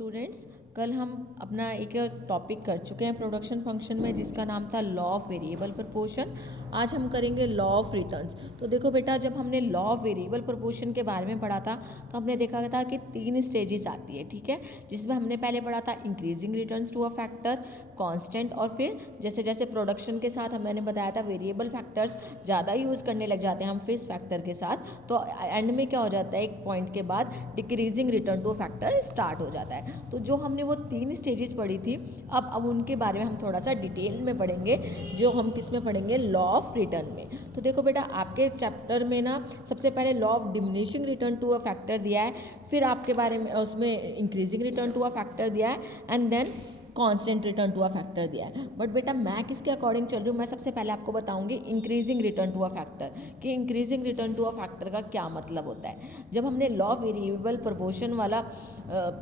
Students, कल हम अपना एक टॉपिक कर चुके हैं प्रोडक्शन फंक्शन में जिसका नाम था लॉ ऑफ वेरिएबल प्रपोर्शन। आज हम करेंगे लॉ ऑफ रिटर्न्स। तो देखो बेटा, जब हमने लॉ ऑफ वेरिएबल प्रपोर्शन के बारे में पढ़ा था तो हमने देखा था कि 3 स्टेजेस आती है, ठीक है, जिसमें हमने पहले पढ़ा था increasing returns to a factor, constant, और फिर जैसे जैसे प्रोडक्शन के साथ मैंने बताया था वेरिएबल फैक्टर्स ज़्यादा यूज़ करने लग जाते हैं हम फिक्स फैक्टर के साथ, तो एंड में क्या हो जाता है, एक पॉइंट के बाद decreasing return two factor start हो जाता है। तो जो हमने वो 3 स्टेजेस पढ़ी थी, अब उनके बारे में हम थोड़ा सा डिटेल में पढ़ेंगे, जो हम किस में पढ़ेंगे, लॉ ऑफ रिटर्न में। तो देखो बेटा, आपके चैप्टर में ना सबसे पहले law of diminishing return to a factor दिया है, फिर आपके बारे में उसमें increasing return to a factor दिया है, and then constant return to a factor दिया है। बट बेटा मैं किसके अकॉर्डिंग चल रही हूँ, मैं सबसे पहले आपको बताऊंगी increasing return to a factor, कि increasing return to a factor का क्या मतलब होता है। जब हमने लॉ ऑफ वेरिएबल प्रोपोर्शन वाला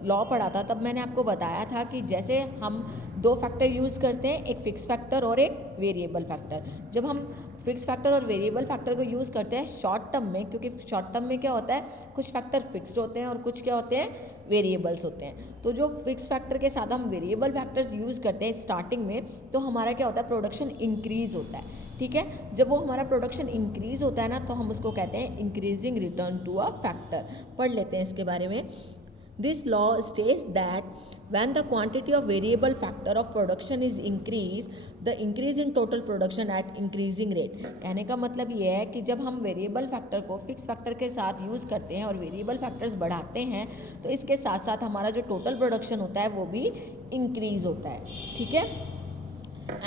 लॉ पढ़ा था तब मैंने आपको बताया था कि जैसे हम 2 फैक्टर यूज़ करते हैं, एक फिक्स फैक्टर और एक वेरिएबल फैक्टर। जब हम फिक्स फैक्टर और वेरिएबल फैक्टर को यूज़ करते हैं शॉर्ट टर्म में, क्योंकि शॉर्ट टर्म में क्या होता है, कुछ फैक्टर फिक्स्ड होते हैं और कुछ क्या होते हैं, वेरिएबल्स होते हैं। तो जो फिक्स फैक्टर के साथ हम वेरिएबल फैक्टर्स यूज़ करते हैं स्टार्टिंग में, तो हमारा क्या होता है, प्रोडक्शन इंक्रीज होता है, ठीक है। जब वो हमारा प्रोडक्शन इंक्रीज होता है ना, तो हम उसको कहते हैं increasing return to a factor. पढ़ लेते हैं इसके बारे में। This law states that when the quantity of variable factor of production is increased, the increase in total production at increasing rate। कहने का मतलब ये है कि जब हम वेरिएबल फैक्टर को फिक्स फैक्टर के साथ यूज़ करते हैं और वेरिएबल फैक्टर्स बढ़ाते हैं, तो इसके साथ साथ हमारा जो टोटल प्रोडक्शन होता है वो भी इंक्रीज होता है, ठीक है।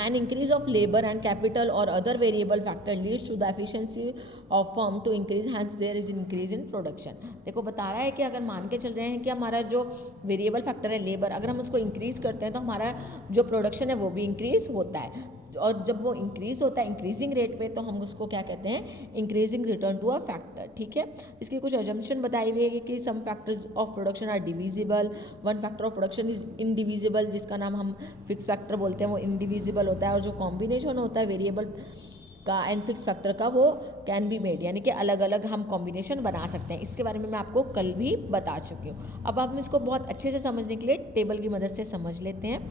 An increase of labor and capital or other variable factor leads to the efficiency of firm to increase, hence there is increase in production। देखो बता रहा है कि अगर मान के चल रहे हैं कि हमारा जो वेरिएबल फैक्टर है लेबर, अगर हम उसको इंक्रीज करते हैं तो हमारा जो प्रोडक्शन है वो भी इंक्रीज होता है, और जब वो इंक्रीज होता है इंक्रीजिंग रेट पे, तो हम उसको क्या कहते हैं, increasing return to a factor, ठीक है। इसकी कुछ अजम्पशन बताई हुई है कि some factors of production are divisible, one factor of production is indivisible, जिसका नाम हम फिक्स फैक्टर बोलते हैं, वो इनडिविजिबल होता है, और जो कॉम्बिनेशन होता है वेरिएबल का एंड फिक्स फैक्टर का वो कैन बी मेड, यानी कि अलग अलग हम कॉम्बिनेशन बना सकते हैं। इसके बारे में मैं आपको कल भी बता चुकी हूँ। अब हम इसको बहुत अच्छे से समझने के लिए टेबल की मदद से समझ लेते हैं।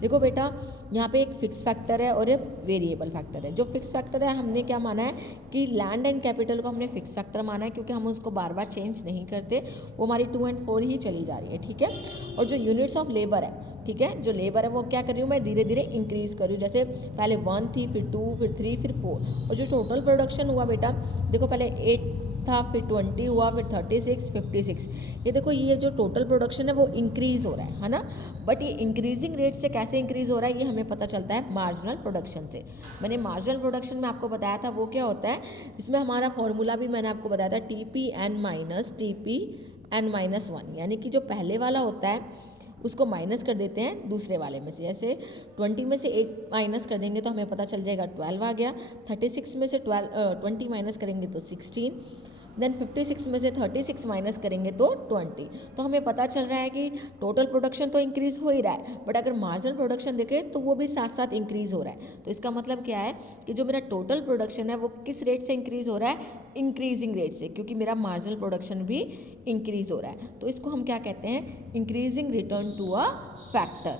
देखो बेटा, यहाँ पे एक फिक्स फैक्टर है और एक वेरिएबल फैक्टर है। जो फिक्स फैक्टर है हमने क्या माना है कि लैंड एंड कैपिटल को हमने फिक्स फैक्टर माना है, क्योंकि हम उसको बार बार चेंज नहीं करते, वो हमारी 2 और 4 ही चली जा रही है, ठीक है। और जो यूनिट्स ऑफ लेबर है, ठीक है, जो लेबर है वो क्या कर रही हूँ मैं, धीरे धीरे इंक्रीज कर रही हूँ। जैसे पहले 1 थी, फिर 2, फिर 3, फिर 4। और जो टोटल प्रोडक्शन हुआ बेटा, देखो पहले 8 था, फिर 20 हुआ, फिर 36, 56। ये देखो, ये जो टोटल प्रोडक्शन है वो इंक्रीज हो रहा है ना। बट ये इंक्रीजिंग रेट से कैसे इंक्रीज हो रहा है, ये हमें पता चलता है मार्जिनल प्रोडक्शन से। मैंने मार्जिनल प्रोडक्शन में आपको बताया था वो क्या होता है, इसमें हमारा फॉर्मूला भी मैंने आपको बताया था, TPN-1, यानी कि जो पहले वाला होता है उसको माइनस कर देते हैं दूसरे वाले में से। जैसे 20 में से 8 माइनस कर देंगे तो हमें पता चल जाएगा 12 आ गया। 36 में से 20 माइनस करेंगे तो 16, देन 56 में से 36 माइनस करेंगे तो 20। तो हमें पता चल रहा है कि टोटल प्रोडक्शन तो इंक्रीज हो ही रहा है, बट अगर मार्जिनल प्रोडक्शन देखें तो वो भी साथ साथ इंक्रीज हो रहा है। तो इसका मतलब क्या है कि जो मेरा टोटल प्रोडक्शन है वो किस रेट से इंक्रीज हो रहा है, इंक्रीजिंग रेट से, क्योंकि मेरा मार्जिनल प्रोडक्शन भी इंक्रीज हो रहा है। तो इसको हम क्या कहते हैं, increasing return to a factor.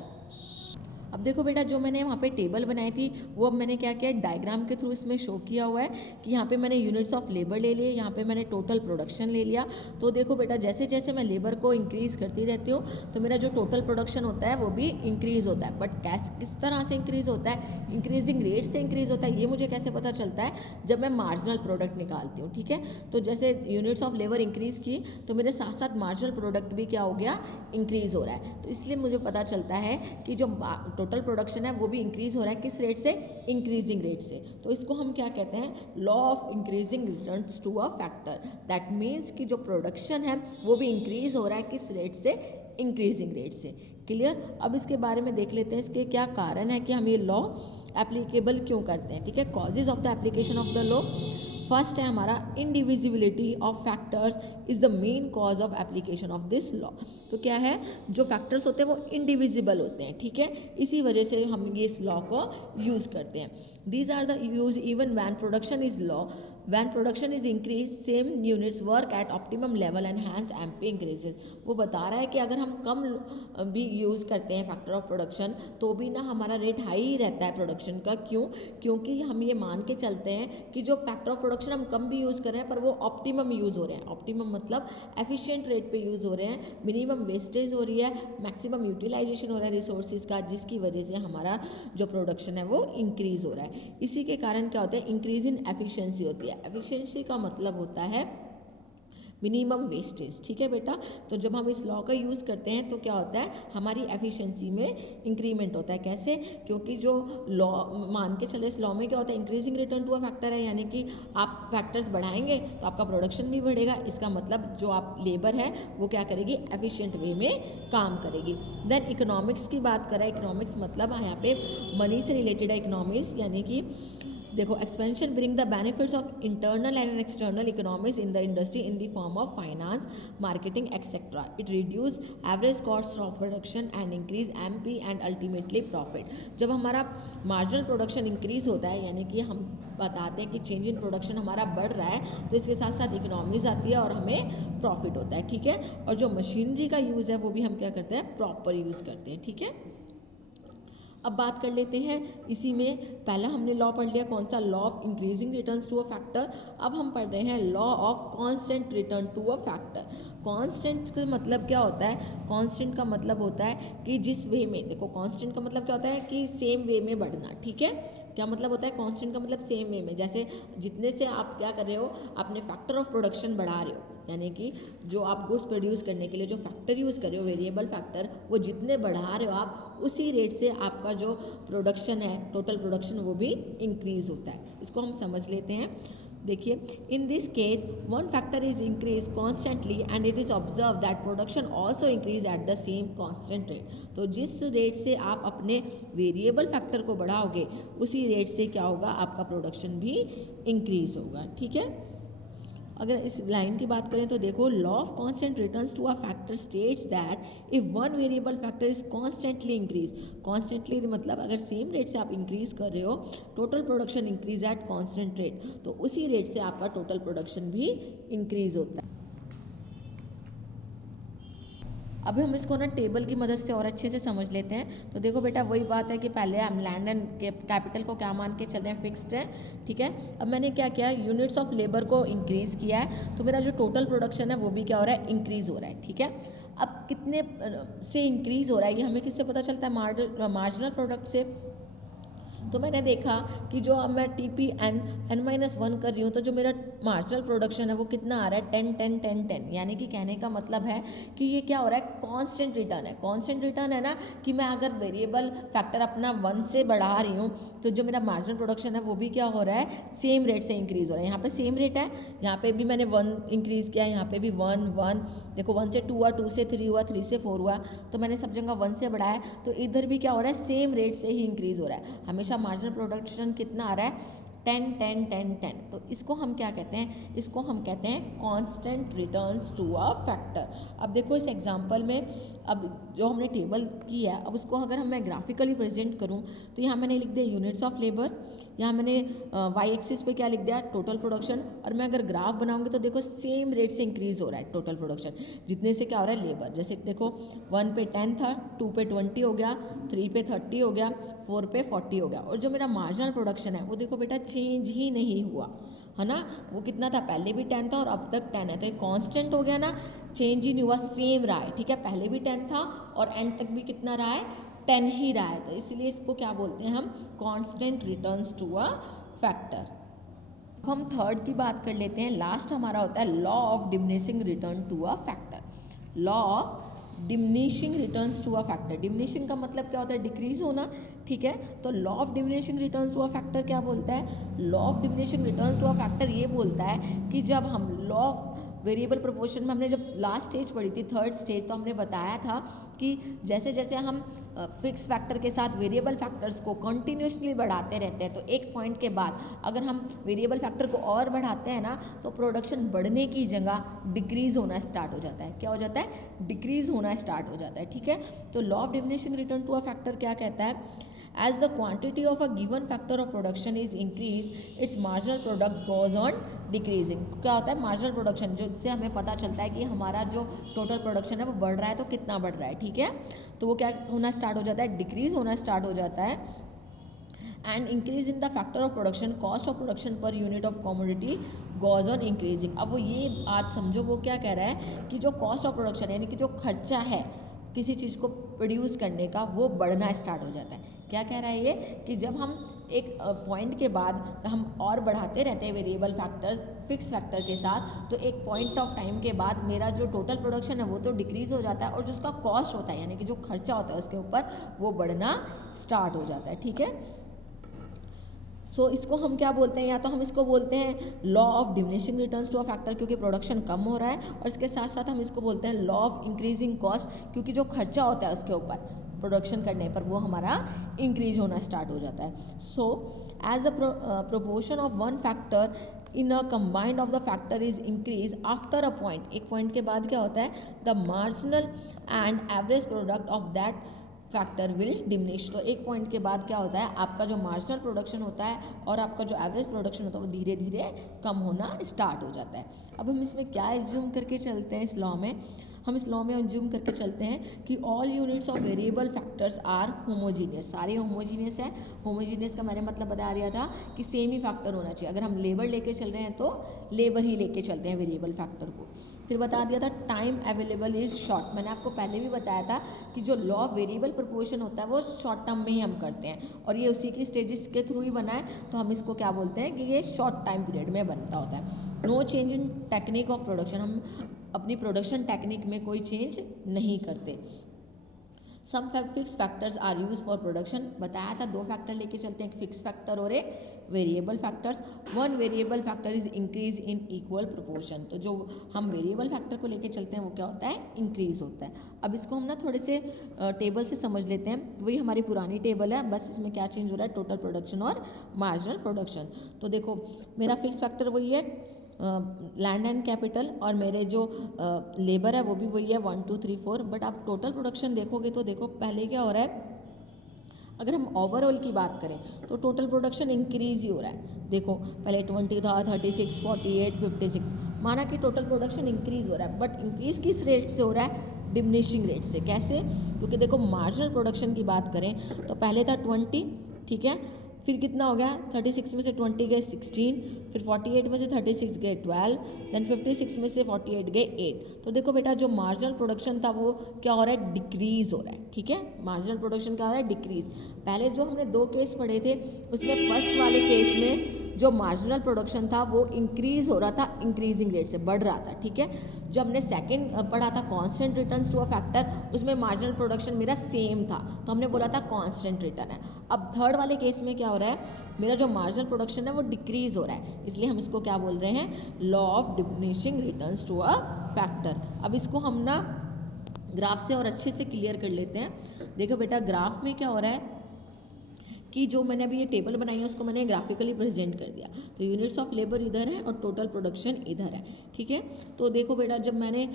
अब देखो बेटा, जो मैंने वहाँ पे टेबल बनाई थी वो अब मैंने क्या किया, डायग्राम के थ्रू इसमें शो किया हुआ है कि यहाँ पे मैंने यूनिट्स ऑफ लेबर ले लिए, यहाँ पे मैंने टोटल प्रोडक्शन ले लिया। तो देखो बेटा, जैसे जैसे मैं लेबर को इंक्रीज करती रहती हूँ तो मेरा जो टोटल प्रोडक्शन होता है वो भी इंक्रीज होता है। बट किस तरह से इंक्रीज होता है, इंक्रीजिंग रेट से इंक्रीज होता है। ये मुझे कैसे पता चलता है, जब मैं मार्जिनल प्रोडक्ट निकालती हूँ, ठीक है। तो जैसे यूनिट्स ऑफ लेबर इंक्रीज की तो मेरे साथ साथ मार्जिनल प्रोडक्ट भी क्या हो गया, इंक्रीज हो रहा है। तो इसलिए मुझे पता चलता है कि जो टोटल प्रोडक्शन है वो भी इंक्रीज हो रहा है, किस रेट से, इंक्रीजिंग रेट से। तो इसको हम क्या कहते हैं, law of increasing returns to a factor. That means कि जो प्रोडक्शन है वो भी इंक्रीज हो रहा है, किस रेट से, इंक्रीजिंग रेट से। क्लियर। अब इसके बारे में देख लेते हैं, इसके क्या कारण है कि हम ये लॉ एप्लीकेबल क्यों करते हैं, ठीक है। Causes of the application of the law. First है हमारा indivisibility of factors is the main cause of application of this law. तो क्या है, जो फैक्टर्स होते हैं वो इंडिविजिबल होते हैं, ठीक है, इसी वजह से हम ये इस लॉ को यूज़ करते हैं। These are the use even when production is law when production is increase same units work at optimum level and hence MP increases. वो बता रहा है कि अगर हम कम भी यूज़ करते हैं फैक्टर ऑफ प्रोडक्शन तो भी ना हमारा रेट हाई ही रहता है प्रोडक्शन का। क्यों? क्योंकि हम ये मान के चलते हैं कि जो फैक्टर ऑफ प्रोडक्शन हम कम भी यूज़ कर रहे हैं पर वो ऑप्टिमम यूज़ हो रहे हैं। ऑप्टिमम मतलब एफिशिएंट रेट पे यूज़ हो रहे हैं, मिनिमम वेस्टेज हो रही है, मैक्सिमम यूटिलाइजेशन हो रहा है रिसोर्सेज का, जिसकी वजह से हमारा जो प्रोडक्शन है वो इंक्रीज हो रहा है। इसी के कारण क्या होता है, इंक्रीज इन एफिशिएंसी होती है। एफिशिएंसी का मतलब होता है मिनिमम वेस्टेज। ठीक है बेटा, तो जब हम इस लॉ का यूज़ करते हैं तो क्या होता है, हमारी एफिशिएंसी में इंक्रीमेंट होता है। कैसे? क्योंकि जो लॉ मान के चले, इस लॉ में क्या होता है, increasing return to a factor है, यानी कि आप फैक्टर्स बढ़ाएंगे तो आपका प्रोडक्शन भी बढ़ेगा। इसका मतलब जो आप लेबर है वो क्या करेगी, एफिशिएंट वे में काम करेगी। देन इकोनॉमिक्स की बात करें, इकोनॉमिक्स मतलब यहाँ पे मनी से रिलेटेड है इकोनॉमिक्स, यानी कि देखो expansion bring the benefits of internal and external economics in the industry in the form of finance, marketing etcetera. It reduce average cost of production and increase MP and ultimately profit. जब हमारा marginal production increase होता है, यानी कि हम बताते हैं कि चेंज इन प्रोडक्शन हमारा बढ़ रहा है, तो इसके साथ साथ इकोनॉमीज आती है और हमें प्रॉफिट होता है। ठीक है, और जो मशीनरी का यूज़ है वो भी हम क्या करते हैं, प्रॉपर यूज़ करते हैं। ठीक है, अब बात कर लेते हैं इसी में, पहला हमने लॉ पढ़ लिया कौन सा, law of increasing returns to a factor. अब हम पढ़ रहे हैं law of constant return to a factor. Constant का मतलब क्या होता है, कांस्टेंट का मतलब होता है कि जिस वे में, देखो कांस्टेंट का मतलब क्या होता है कि सेम वे में बढ़ना। ठीक है, क्या मतलब होता है कांस्टेंट का मतलब सेम वे में, जैसे जितने से आप क्या कर रहे हो, अपने फैक्टर ऑफ प्रोडक्शन बढ़ा रहे हो, यानी कि जो आप गुड्स प्रोड्यूस करने के लिए जो फैक्टर यूज़ कर रहे हो, वेरिएबल फैक्टर, वो जितने बढ़ा रहे हो आप, उसी रेट से आपका जो प्रोडक्शन है, टोटल प्रोडक्शन, वो भी इंक्रीज होता है। इसको हम समझ लेते हैं। देखिए, in this case one factor is increase constantly and it is observe that production also increase at the same constant rate. तो जिस रेट से आप अपने वेरिएबल फैक्टर को बढ़ाओगे, उसी रेट से क्या होगा, आपका प्रोडक्शन भी इंक्रीज होगा। ठीक है, अगर इस लाइन की बात करें तो देखो, law of constant returns to a factor states that if one variable factor is constantly increase, constantly मतलब अगर सेम रेट से आप इंक्रीज कर रहे हो, total production increase at constant rate, तो उसी रेट से आपका टोटल प्रोडक्शन भी इंक्रीज होता है। अभी हम इसको ना टेबल की मदद से और अच्छे से समझ लेते हैं। तो देखो बेटा, वही बात है कि पहले हम लैंड एंड कैपिटल को क्या मान के चल रहे हैं, फिक्स्ड है। ठीक है, अब मैंने क्या किया, यूनिट्स ऑफ लेबर को इंक्रीज़ किया है, तो मेरा जो टोटल प्रोडक्शन है वो भी क्या हो रहा है, इंक्रीज़ हो रहा है। ठीक है, अब कितने से इंक्रीज़ हो रहा है ये हमें किससे पता चलता है, मार्जिनल प्रोडक्ट से। तो मैंने देखा कि जो अब मैं TP n-1 कर रही हूँ, तो जो मेरा मार्जिनल प्रोडक्शन है वो कितना आ रहा है, 10 10 10 10, यानी कि कहने का मतलब है कि ये क्या हो रहा है, कांस्टेंट रिटर्न है। कांस्टेंट रिटर्न है ना, कि मैं अगर वेरिएबल फैक्टर अपना 1 से बढ़ा रही हूँ, तो जो मेरा मार्जिनल प्रोडक्शन है वो भी क्या हो रहा है, सेम रेट से इंक्रीज़ हो रहा है। यहाँ पे सेम रेट है, यहाँ पे भी मैंने 1 इंक्रीज़ किया, यहाँ पे भी 1 1, देखो 1 से 2 हुआ, 2 से 3 हुआ, 3 से 4 हुआ, तो मैंने सब जगह 1 से बढ़ाया, तो इधर भी क्या हो रहा है, सेम रेट से ही इंक्रीज़ हो रहा है। हमेशा मार्जिनल प्रोडक्शन कितना आ रहा है, 10 10 10 10। तो इसको हम क्या कहते हैं, इसको हम कहते हैं constant returns to a factor. अब देखो इस एग्जांपल में, अब जो हमने टेबल की है, अब उसको अगर मैं ग्राफिकली प्रेजेंट करूं, तो यहाँ मैंने लिख दिया यूनिट्स ऑफ लेबर, यहाँ मैंने वाई एक्सिस पे क्या लिख दिया, टोटल प्रोडक्शन, और मैं अगर ग्राफ बनाऊंगी तो देखो सेम रेट से इंक्रीज हो रहा है टोटल प्रोडक्शन, जितने से क्या हो रहा है, लेबर। जैसे देखो 1 पे 10 था, 2 पे 20 हो गया, 3 पे 30 हो गया, 4 पे 40 हो गया, और जो मेरा मार्जिनल प्रोडक्शन है वो देखो बेटा चेंज ही नहीं हुआ है ना, वो कितना था, पहले भी 10 था और अब तक 10 है, तो ये कांस्टेंट हो गया ना, चेंज ही नहीं हुआ, सेम रहा है। ठीक है, पहले भी 10 था और एंड तक भी कितना रहा है, 10 ही रहा है, तो इसलिए इसको क्या बोलते हैं हम, constant returns to a factor. अब हम थर्ड की बात कर लेते हैं, लास्ट हमारा होता है law of diminishing return to a factor. Law of diminishing returns to a factor, diminishing का मतलब क्या होता है, डिक्रीज होना। ठीक है, तो law of diminishing returns to a factor क्या बोलता है, law of diminishing returns to a factor ये बोलता है कि जब हम लॉ ऑफ वेरिएबल प्रोपोर्शन में हमने जब लास्ट स्टेज पढ़ी थी, थर्ड स्टेज, तो हमने बताया था कि जैसे जैसे हम फिक्स फैक्टर के साथ वेरिएबल फैक्टर्स को कंटिन्यूसली बढ़ाते रहते हैं, तो एक पॉइंट के बाद अगर हम वेरिएबल फैक्टर को और बढ़ाते हैं ना, तो प्रोडक्शन बढ़ने की जगह डिक्रीज होना स्टार्ट हो जाता है। क्या हो जाता है, डिक्रीज होना स्टार्ट हो जाता है। ठीक है, तो law of diminishing return to a factor क्या कहता है, as the quantity of a given factor of production is increased, its marginal product goes on decreasing. क्या होता है, मार्जिनल प्रोडक्शन, जिससे हमें पता चलता है कि हमारा जो टोटल प्रोडक्शन है वो बढ़ रहा है तो कितना बढ़ रहा है, ठीक है। तो वो क्या होना स्टार्ट हो जाता है, डिक्रीज होना स्टार्ट हो जाता है। And increase in the factor of production, cost of production per unit of commodity goes on increasing. अब वो ये बात समझो, वो क्या कह रहा है कि जो कॉस्ट ऑफ प्रोडक्शन यानी कि जो खर्चा है किसी चीज़ को प्रोड्यूस करने का वो बढ़ना स्टार्ट हो जाता है। क्या कह रहा है ये कि जब हम एक पॉइंट के बाद हम और बढ़ाते रहते हैं वेरिएबल फैक्टर फिक्स फैक्टर के साथ, तो एक पॉइंट ऑफ टाइम के बाद मेरा जो टोटल प्रोडक्शन है वो तो डिक्रीज हो जाता है और जो उसका कॉस्ट होता है यानी कि जो खर्चा होता है उसके ऊपर वो बढ़ना स्टार्ट हो जाता है, ठीक है। सो इसको हम क्या बोलते हैं, या तो हम इसको बोलते हैं law of diminishing returns to a factor क्योंकि प्रोडक्शन कम हो रहा है, और इसके साथ साथ हम इसको बोलते हैं लॉ ऑफ इंक्रीजिंग कॉस्ट क्योंकि जो खर्चा होता है उसके ऊपर प्रोडक्शन करने पर वो हमारा इंक्रीज होना स्टार्ट हो जाता है। So as a proportion of one factor in a combined of the factor is increase after a point, एक पॉइंट के बाद क्या होता है, the marginal and average product of that factor will diminish. तो एक पॉइंट के बाद क्या होता है, आपका जो मार्जिनल प्रोडक्शन होता है और आपका जो एवरेज प्रोडक्शन होता है वो धीरे धीरे कम होना स्टार्ट हो जाता है। अब हम इसमें क्या एज्यूम करके चलते हैं, इस लॉ में हम इस लॉ में एज्यूम करके चलते हैं कि all units of variable factors are homogeneous, सारे होमोजीनियस है। होमोजीनियस का मैंने मतलब बता दिया था कि सेम ही फैक्टर होना चाहिए। अगर हम लेबर लेके चल रहे हैं तो लेबर ही लेके चलते हैं वेरिएबल फैक्टर को। फिर बता दिया था टाइम अवेलेबल इज शॉर्ट, मैंने आपको पहले भी बताया था कि जो लॉ ऑफ वेरिएबल प्रोपोर्शन होता है वो शॉर्ट टर्म में ही हम करते हैं और ये उसी की स्टेजेस के थ्रू ही बना है, तो हम इसको क्या बोलते हैं कि ये शॉर्ट टाइम पीरियड में बनता होता है। No change in technique of production, हम अपनी प्रोडक्शन टेक्निक में कोई चेंज नहीं करते। Some fix factors are use for production, बताया था दो फैक्टर लेके चलते हैं, एक फिक्स फैक्टर और एक variable factors. One variable factor is increase in equal proportion, तो जो हम वेरिएबल फैक्टर को लेके चलते हैं वो क्या होता है, इंक्रीज होता है। अब इसको हम ना थोड़े से टेबल से समझ लेते हैं, तो वही हमारी पुरानी टेबल है, बस इसमें क्या चेंज हो रहा है, टोटल प्रोडक्शन और मार्जिनल प्रोडक्शन। तो देखो मेरा फिक्स फैक्टर वही है लैंड एंड कैपिटल, और मेरे जो लेबर है वो भी वही है 1 2 3 4। बट आप टोटल प्रोडक्शन देखोगे तो देखो पहले क्या हो रहा है, अगर हम ओवरऑल की बात करें तो टोटल प्रोडक्शन इंक्रीज ही हो रहा है। देखो पहले 20 था, 36, 48, 56, माना कि टोटल प्रोडक्शन इंक्रीज हो रहा है, बट इंक्रीज किस रेट से हो रहा है, डिमिनिशिंग रेट से। कैसे, क्योंकि देखो मार्जिनल प्रोडक्शन की बात करें तो पहले था 20, ठीक है, फिर कितना हो गया, 36 में से 20 गए 16, फिर 48 में से 36 गए 12, देन 56 में से 48 गए 8। तो देखो बेटा जो मार्जिनल प्रोडक्शन था वो क्या हो रहा है, डिक्रीज हो रहा है, ठीक है। मार्जिनल प्रोडक्शन क्या हो रहा है, डिक्रीज। पहले जो हमने दो केस पढ़े थे उसमें फर्स्ट वाले केस में जो मार्जिनल प्रोडक्शन था वो इंक्रीज हो रहा था, इंक्रीजिंग रेट से बढ़ रहा था, ठीक है। जो हमने सेकंड पढ़ा था constant returns to a factor, उसमें मार्जिनल प्रोडक्शन मेरा सेम था, तो हमने बोला था कांस्टेंट रिटर्न है। अब थर्ड वाले केस में क्या हो रहा है, मेरा जो मार्जिनल प्रोडक्शन है वो डिक्रीज हो रहा है, इसलिए हम इसको क्या बोल रहे हैं, law of diminishing returns to a factor. अब इसको हम ना ग्राफ से और अच्छे से क्लियर कर लेते हैं। देखो बेटा ग्राफ में क्या हो रहा है कि जो मैंने अभी ये टेबल बनाई है उसको मैंने ग्राफिकली प्रेजेंट कर दिया। तो यूनिट्स ऑफ लेबर इधर है और टोटल प्रोडक्शन इधर है, ठीक है। तो देखो बेटा जब मैंने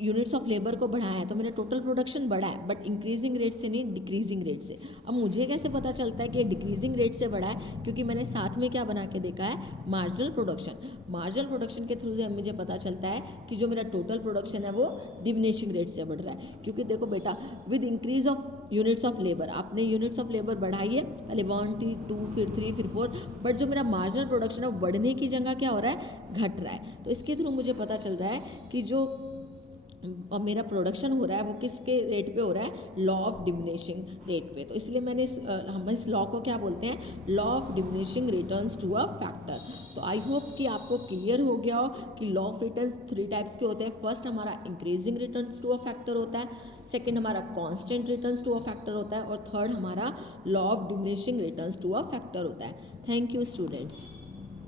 यूनिट्स ऑफ लेबर को बढ़ाया है तो मेरा टोटल प्रोडक्शन बढ़ा है, बट इंक्रीजिंग रेट से नहीं, डिक्रीजिंग रेट से। अब मुझे कैसे पता चलता है कि डिक्रीजिंग रेट से बढ़ा है, क्योंकि मैंने साथ में क्या बना के देखा है, मार्जिनल प्रोडक्शन। मार्जिनल प्रोडक्शन के थ्रू से मुझे पता चलता है कि जो मेरा टोटल प्रोडक्शन है वो डिमिनिशिंग रेट से बढ़ रहा है। क्योंकि देखो बेटा with increase of units of labour, आपने यूनिट्स ऑफ लेबर बढ़ाई है, पहले 1 2 फिर 3 फिर 4, बट जो मेरा मार्जिनल प्रोडक्शन है वो बढ़ने की जगह क्या हो रहा है, घट रहा है। तो इसके थ्रू मुझे पता चल रहा है कि जो मेरा प्रोडक्शन हो रहा है वो किसके रेट पे हो रहा है, लॉ ऑफ डिमिनिशिंग रेट पे। तो इसलिए मैंने हम इस लॉ को क्या बोलते हैं, law of diminishing returns to a factor. तो आई होप कि आपको क्लियर हो गया हो कि लॉ ऑफ रिटर्न्स 3 टाइप्स के होते हैं। फर्स्ट हमारा increasing returns to a factor होता है, सेकंड हमारा constant returns to a factor होता है, और थर्ड हमारा law of diminishing returns to a factor होता है। Thank you students.